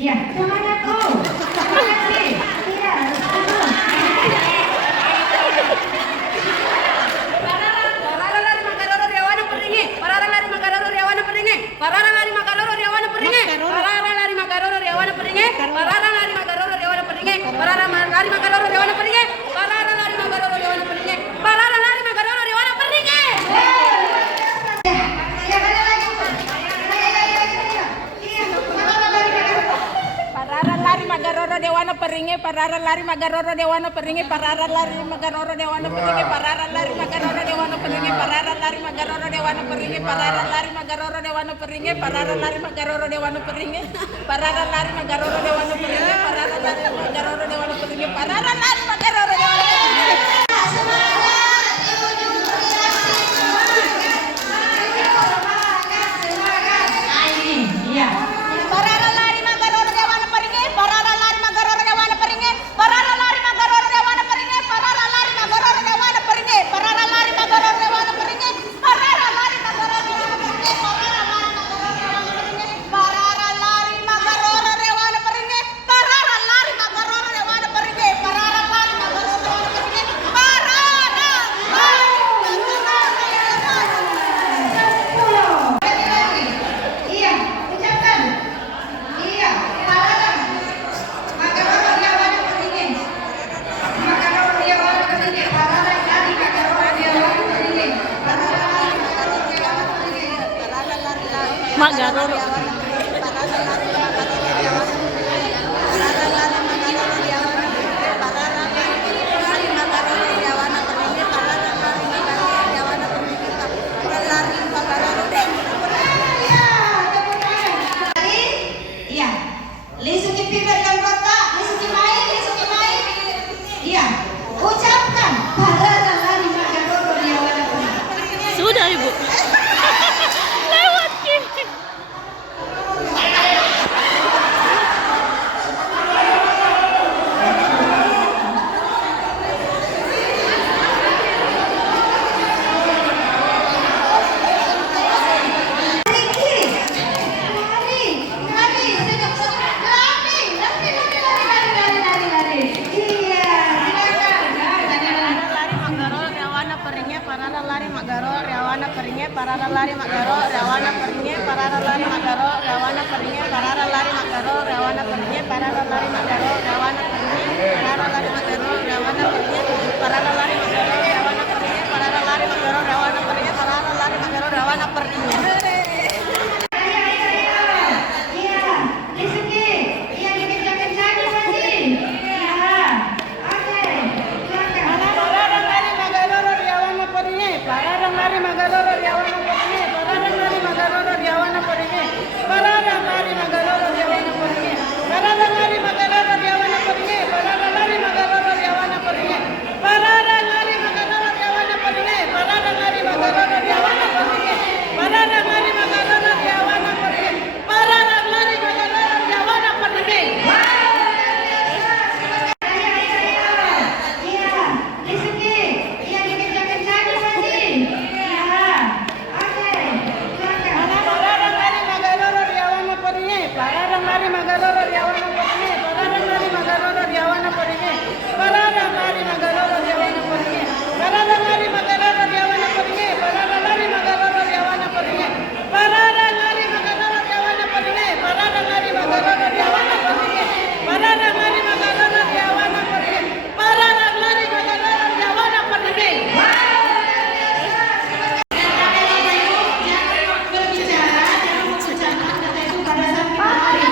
Iya, semangat oh. Terima kasih. Iya, bagus. Parara lari makaroro riawana peringi. Parara lari makaroro riawana peringi. Parara lari makaroro riawana peringi. Parara lari makaroro riawana peringi. Parara lari makaroro riawana peringi. Parara lari makaroro riawana peringi. Parara lari makaroro riawana peringi. Parara lari makaroro riawana peringi. Parara lari magaroro dewana peringi, parara lari magaroro dewana peringi, parara lari magaroro dewana peringi, parara lari magaroro dewana peringi, parara lari magaroro dewana peringi, parara lari magaroro dewana peringi, parara lari magaroro dewana peringi, parara lari magaroro dewana peringi, parara lari magaroro dewana peringi, parara lari magaroro dewana peringi. Parara lari magaroro dewana peringi, parara lari magaroro dewana peringi, parara lari magaroro dewana peringi, parara lari magaroro dewana peringi, parara lari magaroro dewana peringi, parara lari magaroro dewana peringi, parara lari magaroro dewana peringi, parara lari magaroro dewana peringi, parara lari magaroro dewana peringi, parara Iya, ucapkan. Iya, parara. Makaroro riawana peringi. Makaroro riawana peringi. Parara lari makaroro riawana peringi. Parara lari makaroro riawana peringi. Magaroro. Iya, lisuki pimpin dan kota, lisuki main. Iya, ucapkan parara lari makaroro riawana peringi. Sudah ibu. Lewat kini. Parara lari magaro rawana peringe, parara lari magaro rawana peringe, parara lari magaro rawana peringe, parara lari magaro rawana peringe, parara lari magaro rawana peringe, parara lari magaro rawana peringe, parara lari magaro rawana peringe, parara lari magaro rawana peringe, parara lari magaro rawana peringe. Parara lari magaroro riawana peringe, parara lari magaroro riawana peringe, parara lari magaroro riawana peringe, parara lari magaroro riawana peringe, parara lari magaroro riawana peringe, parara lari magaroro riawana peringe, parara lari magaroro riawana peringe, parara lari magaroro riawana peringe, parara lari magaroro riawana peringe. Parara lari magaroro riawana peringe, parara lari magaroro riawana peringe, parara lari magaroro riawana peringe, parara lari magaroro riawana peringe, parara lari magaroro riawana peringe, parara lari magaroro riawana peringe, parara lari magaroro riawana peringe, parara lari magaroro riawana peringe, parara lari magaroro riawana peringe. Berbicara, jangan mengucapkan kata itu pada saat kita lari.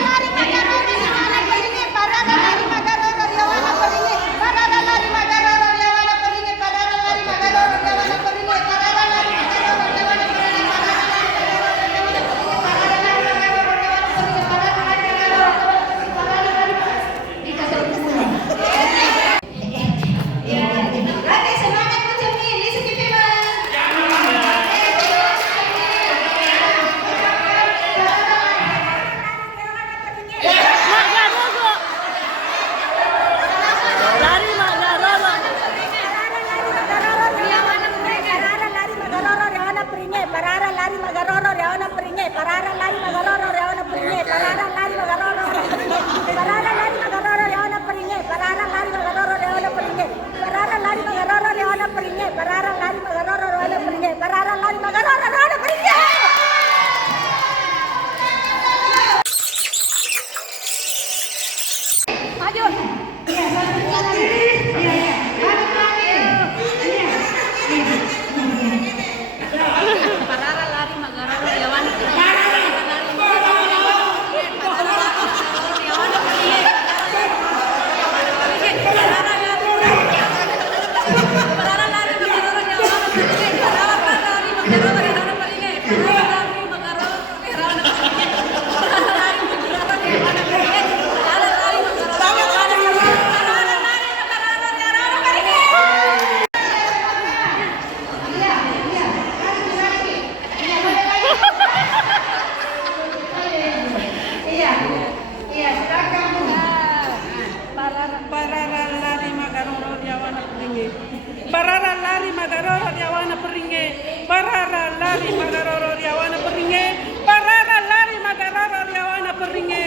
peringe,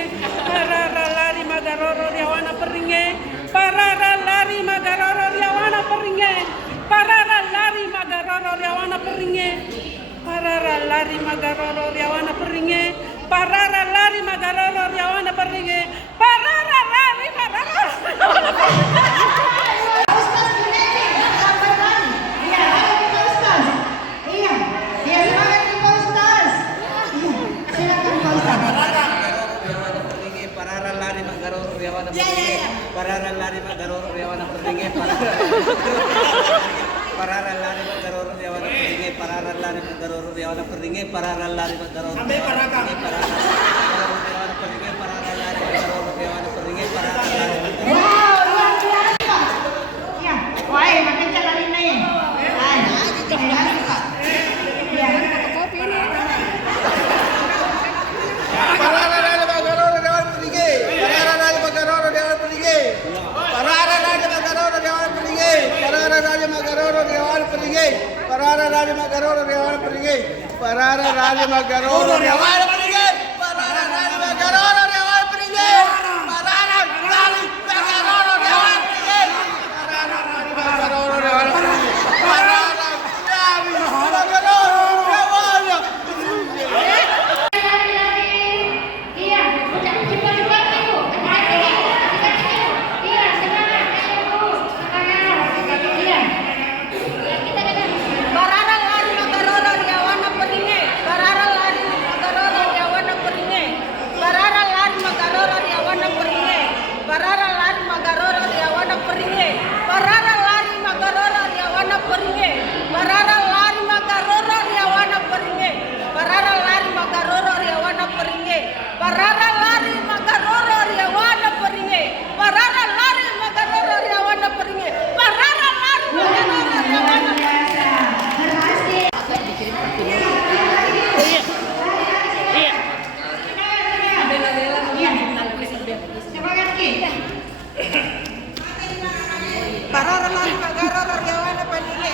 parara lari magaroro riawana peringe, parara lari magaroro riawana peringe, parara lari magaroro riawana peringe, parara lari magaroro riawana peringe, parara lari magaroro riawana peringe, parara lari magaroro. Ustaz Junaidi, sabaran. Iya, halo Pak Ustaz. Iya, iya semangat nih Pak Ustaz. Iya, silakan Pak Ustaz. Parara lari magaroro riawana peringe, parara lari magaroro riawana peringe, parara lari magaroro riawana peringe, parara lari magaroro riawana peringe, parara lari magaroro sampai paraka riawana peringe, parara lari magaroro riawana peringe, parara lari magaroro. Wow, luar biasa. Iya, wah, makin cari nih. Iya. Parara lari magaroro riawana peringe, parara lari magaroro riawana peringe, parara lari magaroro riawana peringe, parara lari magaroro riawana peringe, parara lari magaroro riawana peringe, parara lari magaroro riawana peringe, parara lari magaroro riawana peringe, parara lari magaroro riawana peringe, parara lari magaroro riawana peringe, parara lari magaroro riawana peringe. Iya, cepat-cepat Ibu. Iya, semangat Ibu. Semangat. Iya. Parara lari magaroro riawana peringe, parara lari magaroro riawana peringe, parara lari magaroro riawana peringe, parara lari magaroro riawana peringe, parara lari magaroro riawana peringe, parara lari magaroro riawana peringe, parara lari magaroro riawana peringe, parara lari magaroro riawana peringe, parara lari magaroro riawana peringe, parara lari magaroro riawana Biasa. Berhasil. Iya. Semangat Ki. Parara lari magaroro riawana peringe,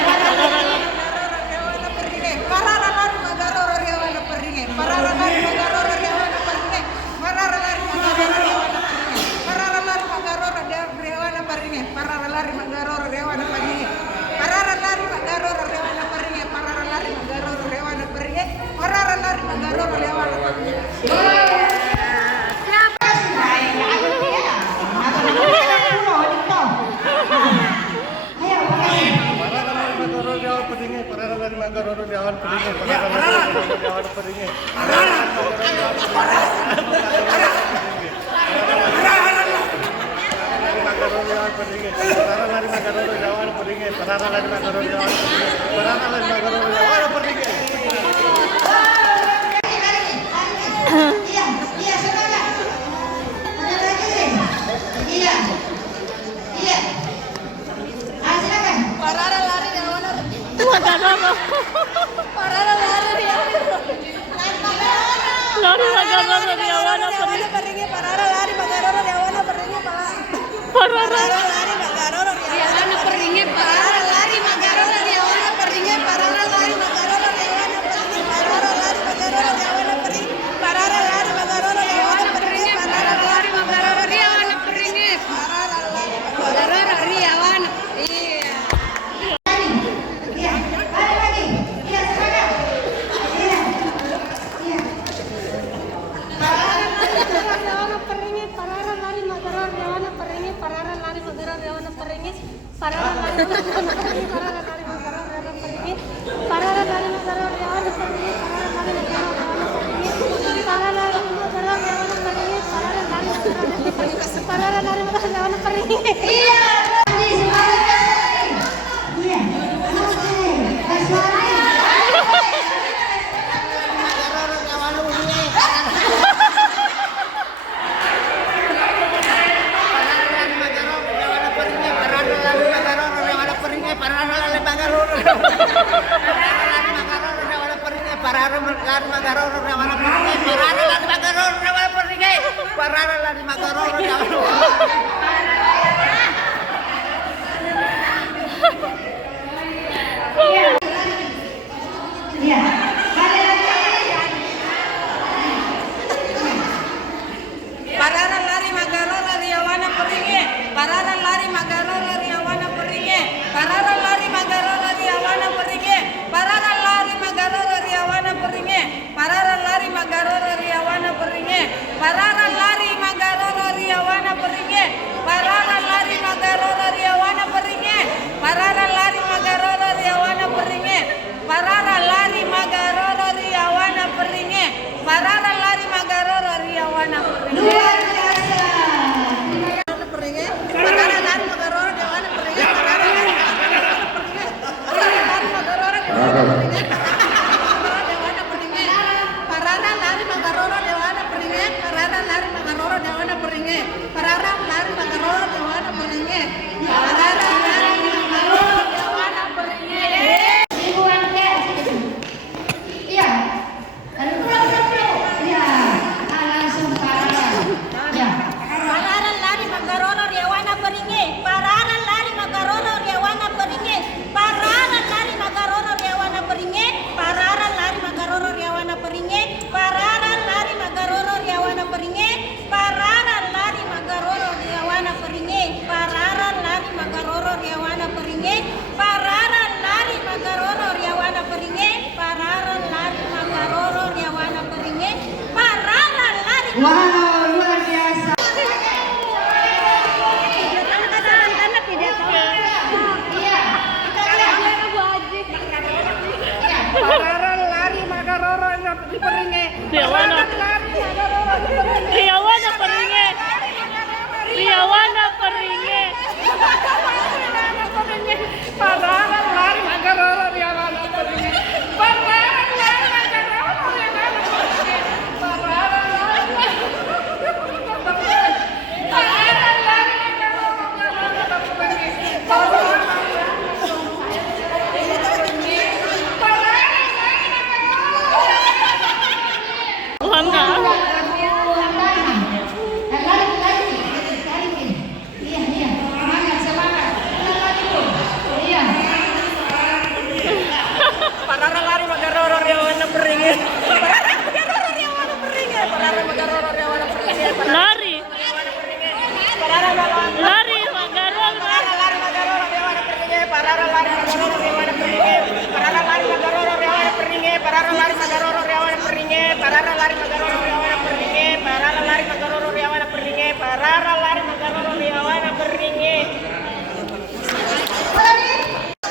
parara lari magaroro riawana peringe, parara lari magaroro riawana peringe, parara lari magaroro riawana peringe, parara lari magaroro riawana peringe, parara lari magaroro riawana peringe, parara lari magaroro riawana peringe, parara lari magaroro riawana peringe, parara lari magaroro riawana peringe. Parara lari magaroro riawana peringe, parara lari magaroro riawana peringe, parara lari magaroro riawana peringe, parara lari magaroro riawana peringe, parara lari magaroro riawana peringe. Iya, iya semangat. Ada lagi. Iya. Iya. Silakan. Parara lari riawana magaroro, parara lari magaroro riawana peringe, parara lari magaroro riawana peringe, parara lari magaroro riawana peringe, parara lari magaroro riawana peringe, parara lari magaroro riawana peringe, parara lari magaroro riawana peringe, parara lari magaroro riawana peringe, parara lari magaroro riawana peringe, parara lari magaroro riawana. Iya. Iya. Ada lagi. Iya semangat. Iya. Iya. Parara lari magaroro peringe, parara lari magaroro riawana peringe, parara lari magaroro riawana peringe, parara lari magaroro peringe, parara lari magaroro riawana peringe, parara lari magaroro riawana peringe, parara lari magaroro riawana peringe, parara lari magaroro riawana peringe, parara lari magaroro riawana peringe. Iya. Lagi semangat lagi. Iya. Oke. Asmara. Luar biasa. Peringe, parara lari magaroro dewana peringe, parara lari magaroro dewana peringe, dewana peringe, parara lari magaroro dewana peringe, parara lari magaroro dewana peringe, parara lari magaroro dewana peringe, parara lari magaroro dewana peringe. Ibu Angket. Iya. Iya. Langsung parara. Ya. Pararan lari magaroro rewana peringe, pararan lari magaroro rewana peringe, pararan lari magaroro rewana peringe, pararan lari magaroro rewana peringe, pararan lari magaroro rewana peringe, pararan lari magaroro rewana peringe, pararan lari magaroro rewana peringe, pararan lari magaroro rewana peringe, pararan lari magaroro rewana peringe, pararan lari. Wow, luar biasa. Pararan lari magaroro di peringe. Riawana peringe. Riawana peringe. Pararan lari magaroro Riawana peringe. Pararan lari magaroro Riawana peringe. Pararan lari Tuhan ka. Pararan lari magaroro Riawana peringe. Lari. Pararan Lari magaroro. lari magaroro Riawana peringe. Pararan lari magaroro Riawana peringe. Pararan lari magaroro Riawana peringe. Pararan lari magaroro Riawana peringe. Pararan lari magaroro Riawana peringe. Pararan lari magaroro Riawana peringe. Pararan lari magaroro Riawana peringe.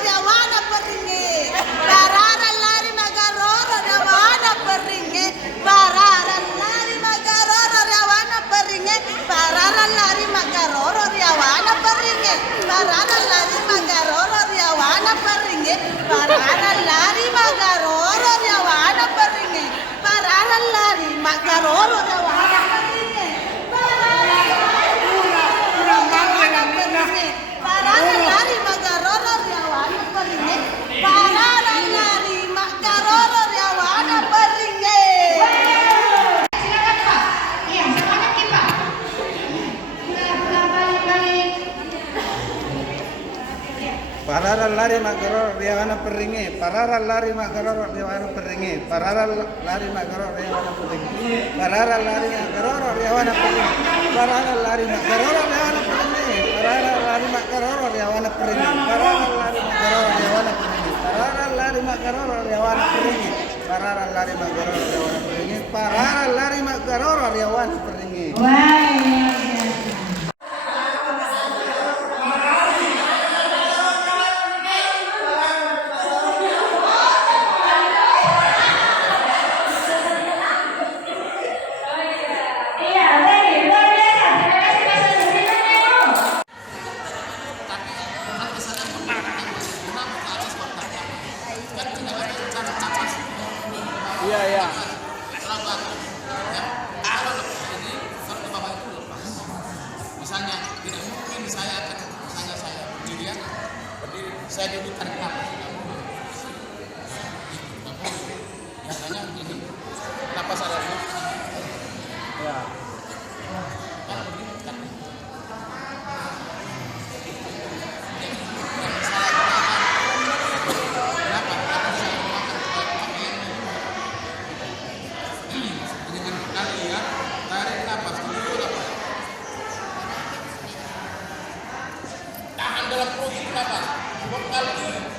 Rewana peringe, pararan lari magaroro rewana peringe, pararan lari magaroro rewana peringe, pararan lari magaroro rewana peringe, pararan lari magaroro rewana peringe, pararan lari magaroro rewana peringe, pararan lari magaroro rewana peringe, pararan lari magaroro rewana peringe, pararan lari magaroro rewana peringe. Silakan Pak. Iya, semangat nih Pak. Pulang balik. Pararan lari magaroro Riawana peringe. Pararan lari magaroro Riawana peringe. Pararan lari magaroro Riawana peringe. Pararan lari magaroro Riawana peringe. Pararan lari magaroro Riawana peringe. Pararan lari magaroro Riawana peringe. Pararan lari magaroro Riawana peringe. Pararan lari magaroro Riawana peringe. Pararan lari magaroro Riawana peringe. Pararan lari magaroro Riawana peringe. Wah, luar biasa. Iya, baik, luar biasa. Terima kasih Mas Andri. Iya, iya. Misalnya tidak mungkin saya berdiri, saya duduk tarik nafas. Biasanya ini nafas ada dulu. Ya. Kalau begini tarik. Kenapa? Karena saya memakan pakaian dengan kalian tarik nafas dulu nafas. Tahan dalam perut itu nafas. 2 kali.